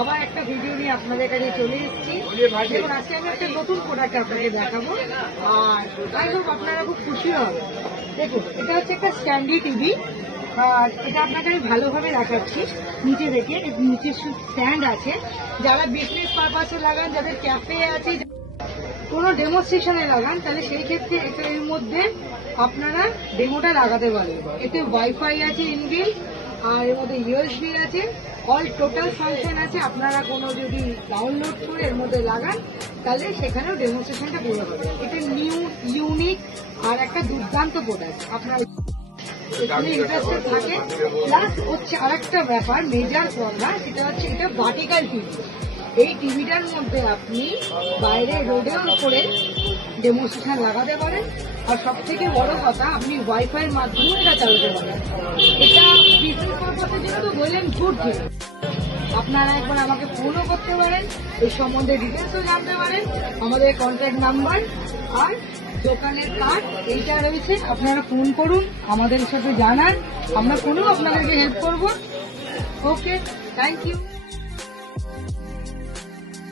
আবার একটা ভিডিও নিয়ে আপনাদের কাছে চলে এসেছি। দেখুন আজকে আমি একটা নতুন প্রোডাক্ট আপনাকে দেখাবো, আর আই হোপ আপনারা খুব খুশি হবে। দেখুন এটা হচ্ছে একটা স্ট্যান্ডি টিভি, আর এটা আপনাকে আমি ভালোভাবে দেখাচ্ছি। নিচে দেখে নিচে স্ট্যান্ড আছে, যারা বিজনেস পারপাসে লাগান, যাদের ক্যাফে আছে, কোনো ডেমোস্ট্রেশনে লাগান, তাহলে সেই ক্ষেত্রে এর মধ্যে আপনারা ডেমোটা লাগাতে পারেন। এতে ওয়াইফাই আছে ইনবিল, আর এর মধ্যে ইউএসবি আছে, অল টোটাল ফাংশন আছে। আপনারা কোনো যদি ডাউনলোড করে এর মধ্যে লাগান, তাহলে সেখানেও ডেমোস্ট্রেশনটা পুরো হবে। এটা নিউ, ইউনিক আর একটা দুর্দান্ত প্রোডাক্ট। আপনার এখানে ইন্টারেস্টেড থাকে। প্লাস হচ্ছে আর একটা ব্যাপার, মেজার কথা, সেটা হচ্ছে এটা ভার্টিক্যাল টিভি। এই টিভিটার মধ্যে আপনি বাইরে রোডের উপরে ডেমোস্ট্রেশন লাগাতে পারেন, আর সব থেকে বড় কথা আপনি ওয়াইফাই এর মাধ্যমে এটা চালাতে পারেন। এটা বিজনেস পারপাসের জন্য তো বললেন গুড থিং। আপনারা একবার আমাকে ফোনও করতে পারেন, এই সম্বন্ধে ডিটেলসও জানতে পারেন। আমাদের কন্ট্যাক্ট নাম্বার আর দোকানের কার্ড এইটা রয়েছে, আপনারা ফোন করুন, আমাদের সাথে জানান, আমরা ফোনেও আপনাদেরকে হেল্প করবো। ওকে, থ্যাংক ইউ।